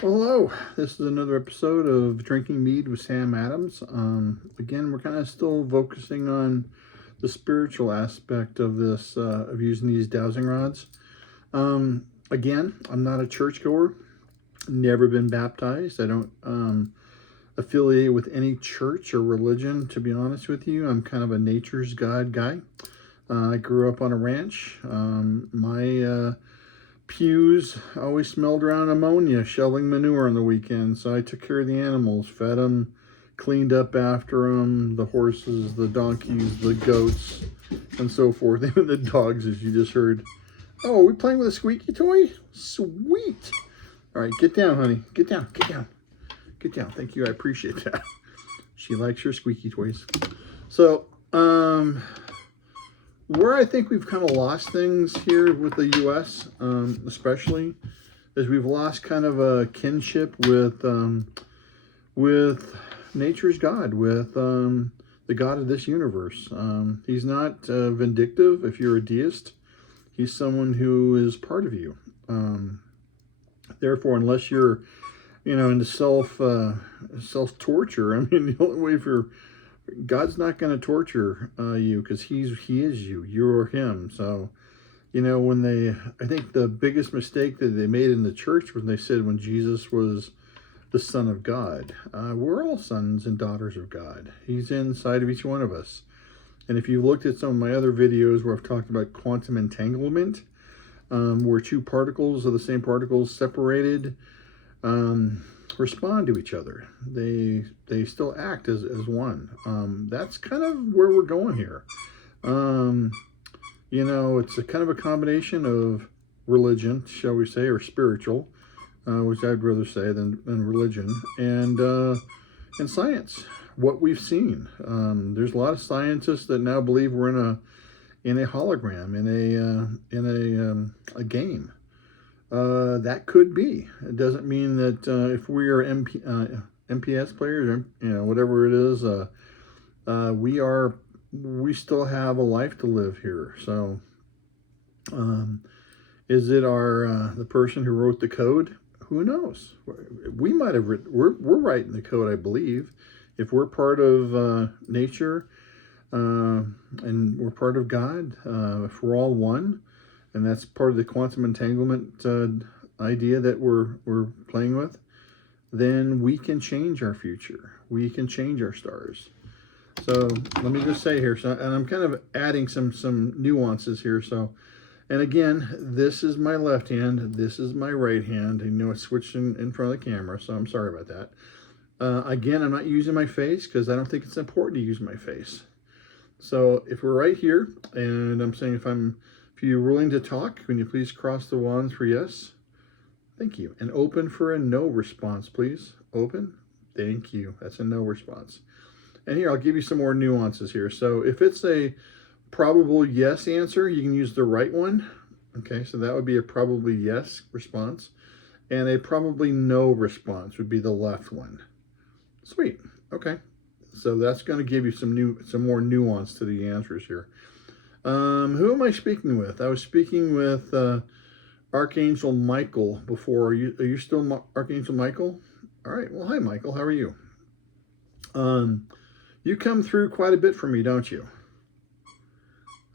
Well, hello. This is another episode of Drinking Mead with Sam Adams. Again, we're kind of still focusing on the spiritual aspect of this, of using these dowsing rods. Again, I'm not a churchgoer, never been baptized. I don't affiliate with any church or religion, to be honest with you. I'm kind of a nature's God guy. I grew up on a ranch. My pews always smelled around ammonia, shoveling manure on the weekend. So I took care of the animals, fed them, cleaned up after them, the horses, the donkeys, the goats, and so forth. Even the dogs, as you just heard. Oh, are we playing with a squeaky toy? Sweet. All right, get down, honey. Get down, get down. Get down. Thank you. I appreciate that. She likes her squeaky toys. So, where I think we've kind of lost things here with the U.S., especially, is we've lost kind of a kinship with nature's God, with the God of this universe. He's not vindictive. If you're a deist, he's someone who is part of you. Therefore, unless you're, into self torture, I mean, the only way for God's not going to torture you because he is you. You're him. So, I think the biggest mistake that they made in the church was they said when Jesus was the Son of God. We're all sons and daughters of God. He's inside of each one of us. And if you've looked at some of my other videos where I've talked about quantum entanglement, where two particles of the same particles separated, respond to each other. They still act as one. That's kind of where we're going here. It's a kind of a combination of religion, shall we say, or spiritual, which I'd rather say than religion, and science. What we've seen. There's a lot of scientists that now believe we're in a hologram, in a game. That could be. It doesn't mean that if we are MPS players, whatever it is, we still have a life to live here. So, is it the person who wrote the code? Who knows? We might have we're writing the code, I believe. If we're part of nature, and we're part of God, if we're all one. And that's part of the quantum entanglement idea that we're playing with, then we can change our future. We can change our stars. So let me just say here, and I'm kind of adding some nuances here. So, and again, this is my left hand. This is my right hand. It's switched in front of the camera, so I'm sorry about that. Again, I'm not using my face because I don't think it's important to use my face. So if we're right here, and I'm saying if you're willing to talk, can you please cross the wands for yes? Thank you. And open for a no response, please. Open. Thank you. That's a no response. And here, I'll give you some more nuances here. So if it's a probable yes answer, you can use the right one. Okay, so that would be a probably yes response. And a probably no response would be the left one. Sweet. Okay. So that's going to give you some more nuance to the answers here. Who am I speaking with? I was speaking with Archangel Michael before. Are you still Archangel Michael? All right. Well, hi, Michael. How are you? You come through quite a bit for me, don't you?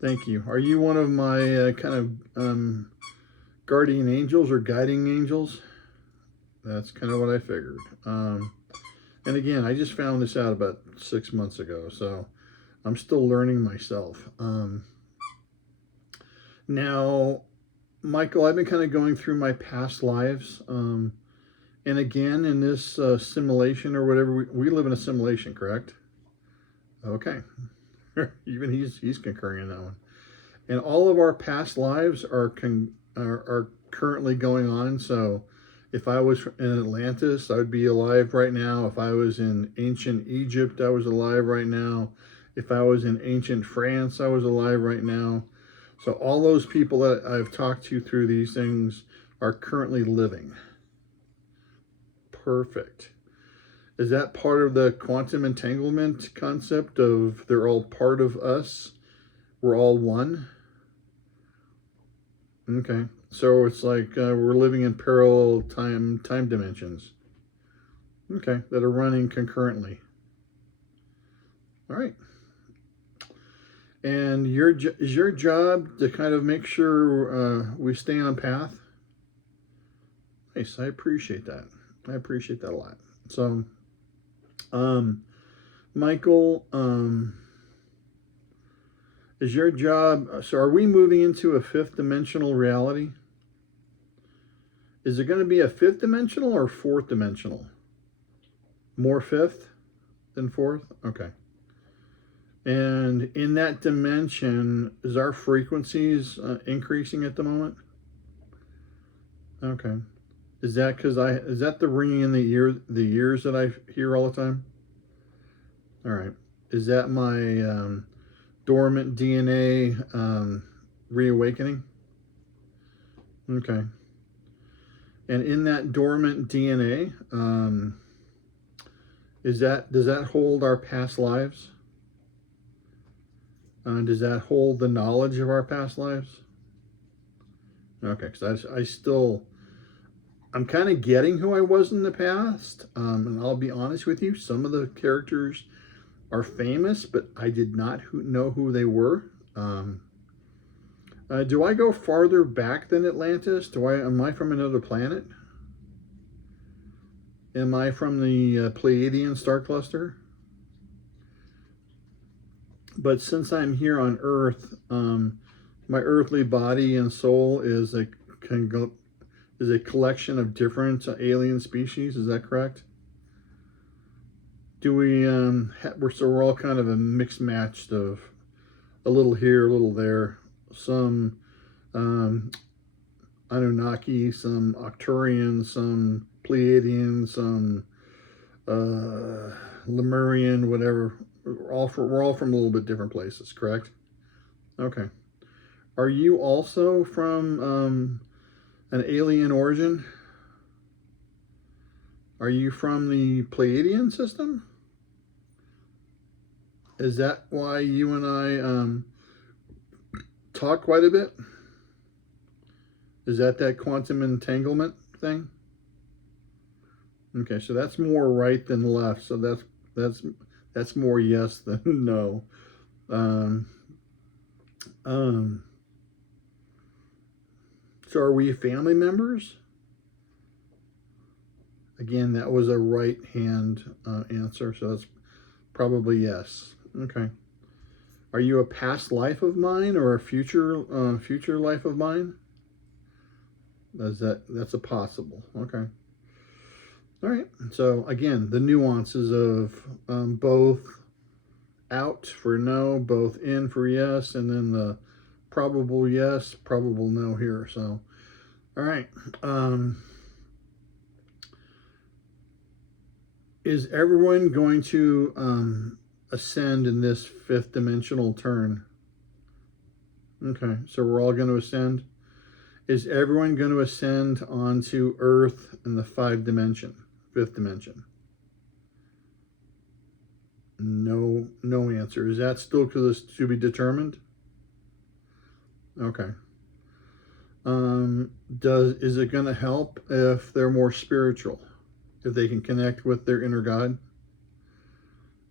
Thank you. Are you one of my kind of guardian angels or guiding angels? That's kind of what I figured. And again, I just found this out about 6 months ago, so I'm still learning myself. Now, Michael, I've been kind of going through my past lives. And again, in this simulation or whatever, we live in a simulation, correct? Okay. Even he's concurring in that one. And all of our past lives are currently going on. So if I was in Atlantis, I would be alive right now. If I was in ancient Egypt, I was alive right now. If I was in ancient France, I was alive right now. So all those people that I've talked to through these things are currently living. Perfect. Is that part of the quantum entanglement concept of they're all part of us? We're all one? Okay. So it's like we're living in parallel time dimensions. Okay, that are running concurrently. All right. And is your job to kind of make sure we stay on path? Nice. I appreciate that. I appreciate that a lot. So, Michael, is your job? So, are we moving into a fifth dimensional reality? Is it going to be a fifth dimensional or fourth dimensional? More fifth than fourth? Okay. And in that dimension, is our frequencies increasing at the moment? Okay. Is that is that the ringing in the ears that I hear all the time? All right. Is that my dormant DNA reawakening? Okay. And in that dormant DNA, does that hold our past lives? Does that hold the knowledge of our past lives? Okay, because I'm kind of getting who I was in the past, and I'll be honest with you, some of the characters are famous, but I did not know who they were. Do I go farther back than Atlantis? Am I from another planet? Am I from the Pleiadian star cluster? But since I'm here on Earth, my earthly body and soul is a collection of different alien species. Is that correct? Do we? We're all kind of a mixed match of a little here, a little there. Some Anunnaki, some Arcturian, some Pleiadian, some Lemurian, whatever. We're all from a little bit different places, correct? Okay. Are you also from an alien origin? Are you from the Pleiadian system? Is that why you and I talk quite a bit? Is that quantum entanglement thing? Okay, so that's more right than left. So that's more yes than no. So are we family members? Again, that was a right hand answer, so that's probably yes. Okay. Are you a past life of mine or a future life of mine? That's a possible. Okay. All right. So again, the nuances of both out for no, both in for yes, and then the probable yes, probable no here. So, all right. Is everyone going to ascend in this fifth dimensional turn? Okay, so we're all going to ascend. Is everyone going to ascend onto Earth in the fifth dimension? No answer. Is that still to be determined? Okay. Is it going to help if they're more spiritual? If they can connect with their inner God?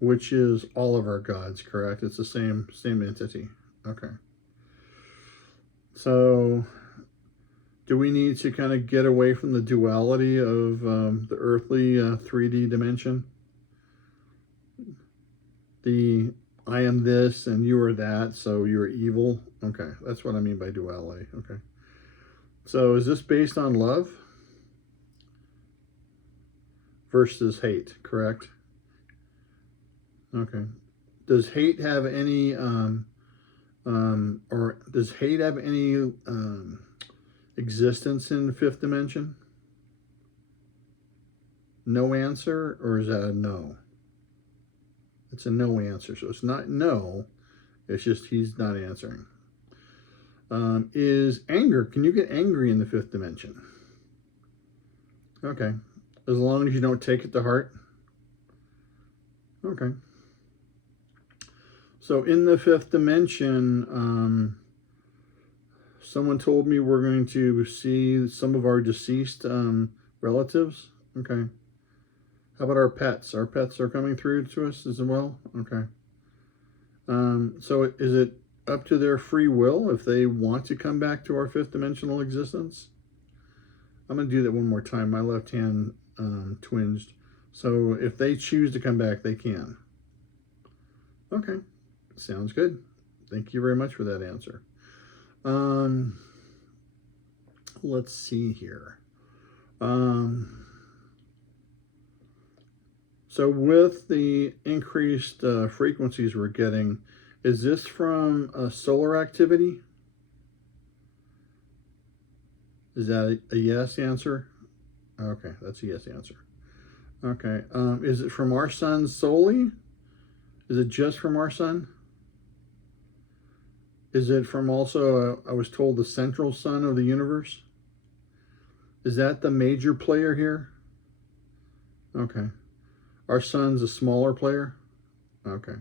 Which is all of our gods, correct? It's the same entity. Okay. So, do we need to kind of get away from the duality of the earthly 3D dimension? The I am this and you are that, so you're evil. Okay, that's what I mean by duality. Okay. So, is this based on love versus hate, correct? Okay. Does hate have any existence in the fifth dimension? No answer, or is that a no? It's a no answer, so it's not no. It's just he's not answering. Is anger? Can you get angry in the fifth dimension? Okay, as long as you don't take it to heart. Okay. So in the fifth dimension, Someone told me we're going to see some of our deceased relatives. Okay. How about our pets? Our pets are coming through to us as well? Okay. So is it up to their free will if they want to come back to our fifth dimensional existence? I'm going to do that one more time. My left hand twinged. So if they choose to come back, they can. Okay. Sounds good. Thank you very much for that answer. Let's see here. So with the increased frequencies we're getting, is this from solar activity? Is that a yes answer? Okay, that's a yes answer. Okay, is it from our sun solely? Is it just from our sun? Is it from also, I was told, the central sun of the universe? Is that the major player here? Okay. Our sun's a smaller player? Okay.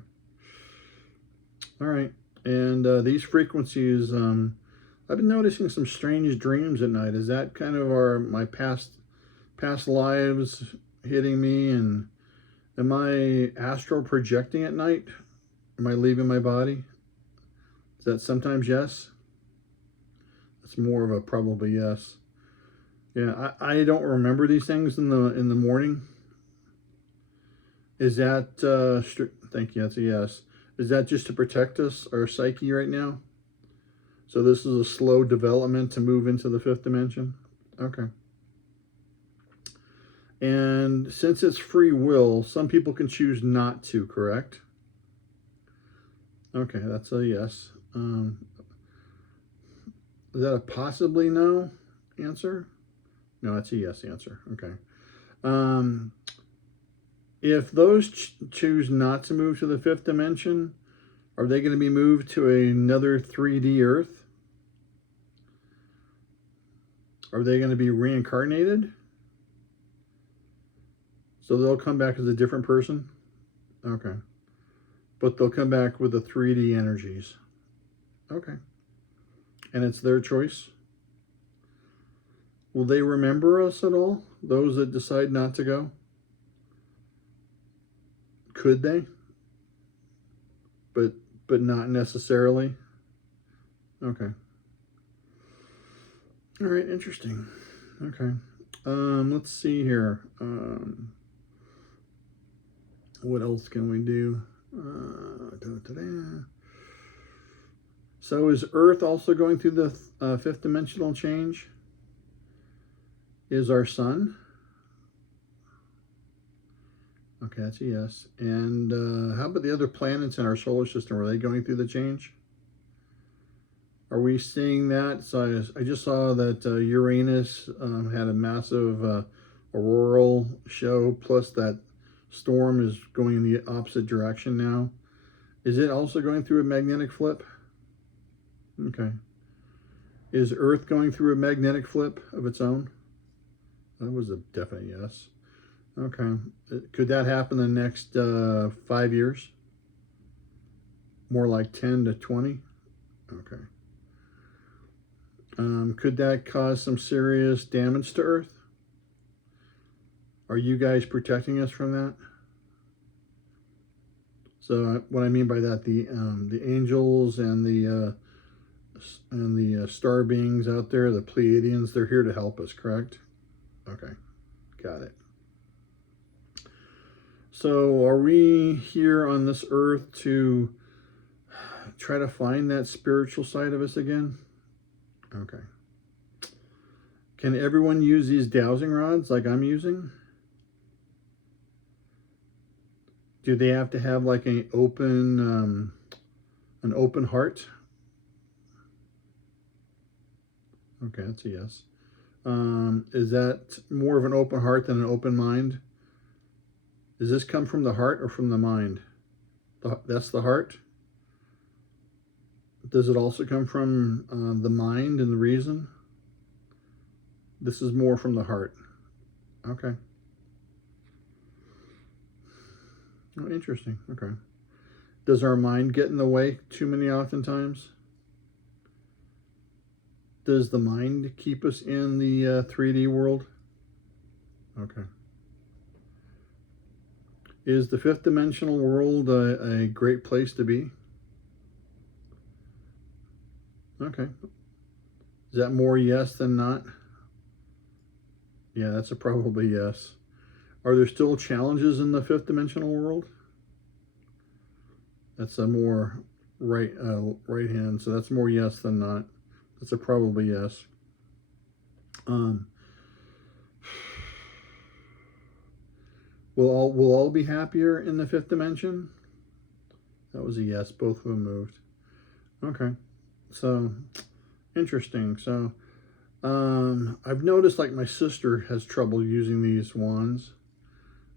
All right. And these frequencies, I've been noticing some strange dreams at night. Is that kind of my past lives hitting me? And am I astral projecting at night? Am I leaving my body? Is that sometimes yes? That's more of a probably yes. Yeah, I don't remember these things in the morning. Is that thank you, that's a yes. Is that just to protect us, our psyche right now? So this is a slow development to move into the fifth dimension? Okay. And since it's free will, some people can choose not to, correct? Okay, that's a yes. Is that a possibly no answer? No, that's a yes answer. Okay. If those choose not to move to the fifth dimension, are they going to be moved to another 3D Earth? Are they going to be reincarnated? So they'll come back as a different person? Okay. But they'll come back with the 3D energies. Okay. And it's their choice? Will they remember us at all? Those that decide not to go? Could they? But not necessarily? Okay. All right, interesting. Okay. Let's see here. What else can we do? So is Earth also going through the fifth dimensional change? Is our sun? Okay, that's a yes. And how about the other planets in our solar system? Are they going through the change? Are we seeing that? So I just saw that Uranus had a massive auroral show, plus that storm is going in the opposite direction now. Is it also going through a magnetic flip? Okay. Is Earth going through a magnetic flip of its own? That was a definite yes. Okay. Could that happen in the next 5 years? More like 10 to 20? Okay. Could that cause some serious damage to Earth? Are you guys protecting us from that? So what I mean by that, the angels and the star beings out there, the Pleiadians, they're here to help us, correct? Okay, got it. So are we here on this earth to try to find that spiritual side of us again? Okay. Can everyone use these dowsing rods like I'm using? Do they have to have like an open heart? Okay, that's a yes. Is that more of an open heart than an open mind? Does this come from the heart or from the mind? That's the heart? Does it also come from the mind and the reason? This is more from the heart. Okay. Oh, interesting. Okay. Does our mind get in the way too many oftentimes? Does the mind keep us in the 3D world? Okay. Is the fifth dimensional world a great place to be? Okay. Is that more yes than not? Yeah, that's a probably yes. Are there still challenges in the fifth dimensional world? That's a more right hand, so that's more yes than not. That's a probably yes. Will all be happier in the fifth dimension? That was a yes. Both of them moved. Okay, so interesting. So I've noticed like my sister has trouble using these wands.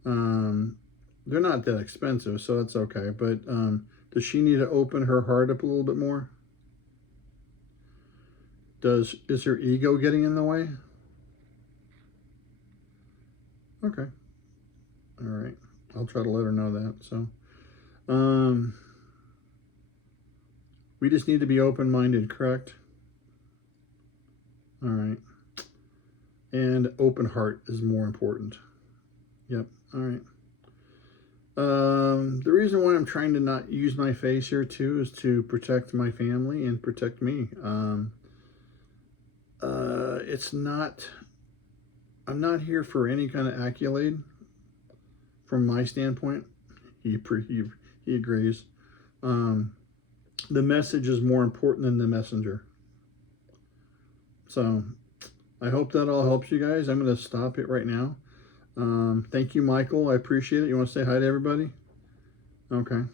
They're not that expensive, so that's okay. But does she need to open her heart up a little bit more? Is her ego getting in the way? Okay. All right. I'll try to let her know that. So, we just need to be open-minded, correct? All right. And open heart is more important. Yep. All right. The reason why I'm trying to not use my face here too is to protect my family and protect me. It's not, I'm not here for any kind of accolade from my standpoint. He agrees. The message is more important than the messenger. So I hope that all helps you guys. I'm going to stop it right now. Thank you, Michael. I appreciate it. You want to say hi to everybody? Okay.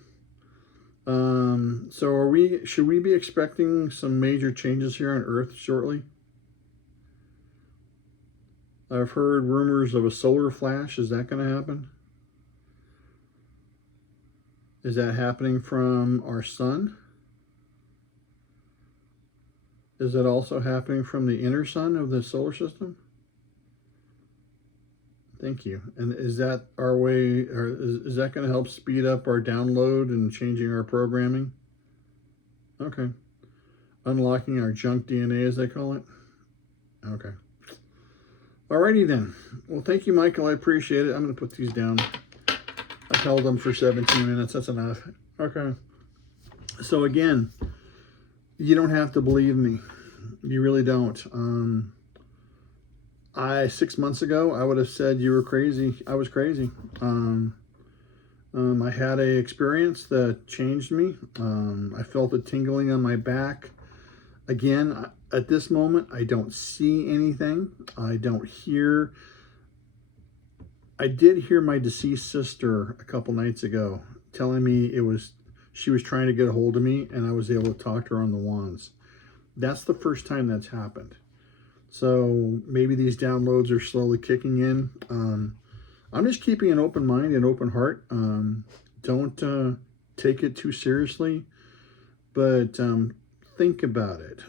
So should we be expecting some major changes here on Earth shortly? I've heard rumors of a solar flash. Is that going to happen? Is that happening from our sun? Is it also happening from the inner sun of the solar system? Thank you. And is that our way, or is that going to help speed up our download and changing our programming? Okay. Unlocking our junk DNA, as they call it? Okay. Alrighty then. Well, thank you, Michael. I appreciate it. I'm going to put these down. I've held them for 17 minutes. That's enough. Okay. So again, you don't have to believe me. You really don't. 6 months ago, I would have said you were crazy. I was crazy. I had a experience that changed me. I felt a tingling on my back. Again, at this moment, I don't see anything. I don't hear. I did hear my deceased sister a couple nights ago telling me she was trying to get a hold of me, and I was able to talk to her on the wands. That's the first time that's happened. So maybe these downloads are slowly kicking in. I'm just keeping an open mind and open heart. Don't take it too seriously, but think about it.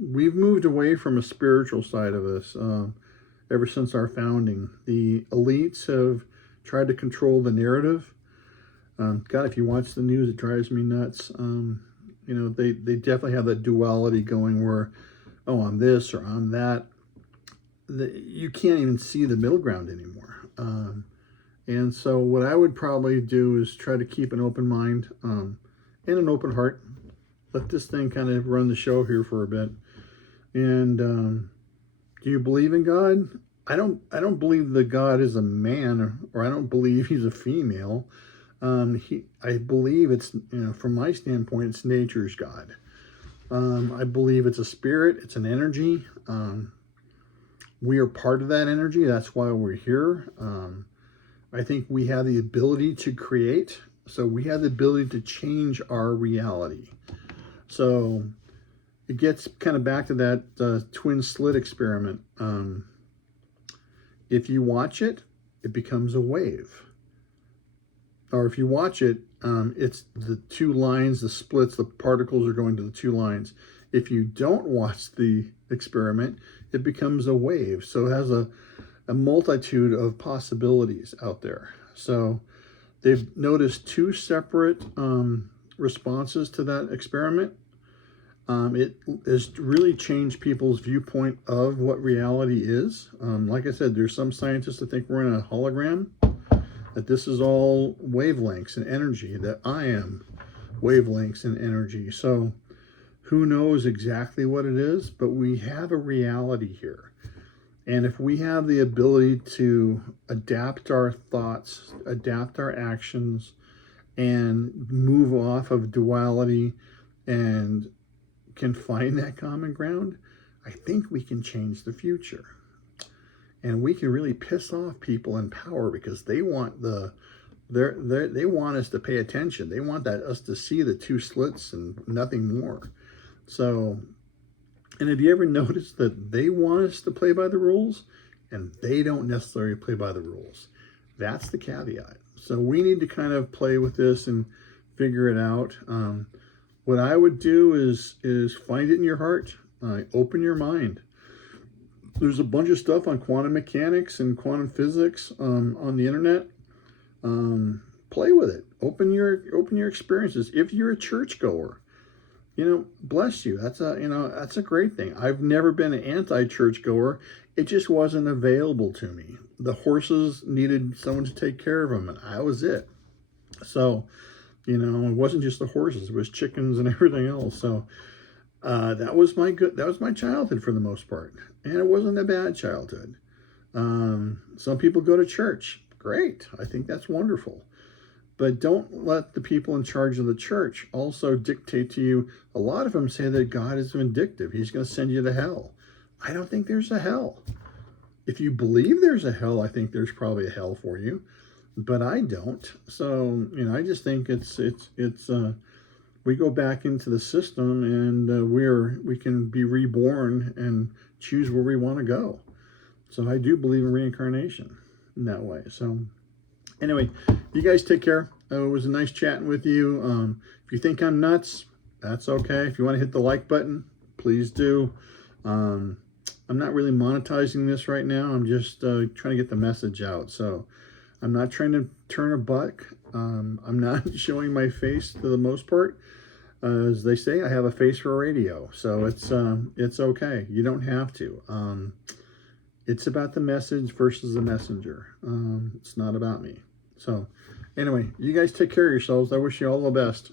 We've moved away from a spiritual side of us ever since our founding. The elites have tried to control the narrative. God, if you watch the news, it drives me nuts. You know, they definitely have that duality going where, oh, I'm this or I'm that. You can't even see the middle ground anymore. And so what I would probably do is try to keep an open mind and an open heart. Let this thing kind of run the show here for a bit. And do you believe in God? I don't believe that God is a man, or I don't believe he's a female. I believe it's, from my standpoint, it's nature's God. I believe it's a spirit, it's an energy. We are part of that energy. That's why we're here. I think we have the ability to create. So we have the ability to change our reality. So it gets kind of back to that twin slit experiment. If you watch it, it becomes a wave. Or if you watch it, it's the two lines, the splits, the particles are going to the two lines. If you don't watch the experiment, it becomes a wave. So it has a multitude of possibilities out there. So they've noticed two separate responses to that experiment. It has really changed people's viewpoint of what reality is. Like I said, there's some scientists that think we're in a hologram, that this is all wavelengths and energy, that I am wavelengths and energy. So who knows exactly what it is, but we have a reality here. And if we have the ability to adapt our thoughts, adapt our actions, and move off of duality and can find that common ground, I think we can change the future. And we can really piss off people in power because they want they want us to pay attention. They want us to see the two slits and nothing more. So, and have you ever noticed that they want us to play by the rules and they don't necessarily play by the rules? That's the caveat. So we need to kind of play with this and figure it out. What I would do is find it in your heart, open your mind. There's a bunch of stuff on quantum mechanics and quantum physics on the internet. Play with it. Open your experiences. If you're a churchgoer, bless you. That's a great thing. I've never been an anti-churchgoer. It just wasn't available to me. The horses needed someone to take care of them, and I was it. So, it wasn't just the horses; it was chickens and everything else. So, that was my childhood for the most part, and it wasn't a bad childhood. Some people go to church. Great. I think that's wonderful. But don't let the people in charge of the church also dictate to you. A lot of them say that God is vindictive. He's going to send you to hell. I don't think there's a hell. If you believe there's a hell, I think there's probably a hell for you. But I don't. So, I just think it's we go back into the system and we can be reborn and choose where we want to go. So I do believe in reincarnation in that way. So anyway, you guys take care. It was a nice chatting with you. If you think I'm nuts, that's okay. If you want to hit the like button, please do. I'm not really monetizing this right now. I'm just trying to get the message out. So I'm not trying to turn a buck. I'm not showing my face to the most part. As they say, I have a face for radio. So it's okay. You don't have to. It's about the message versus the messenger. It's not about me. So anyway, you guys take care of yourselves. I wish you all the best.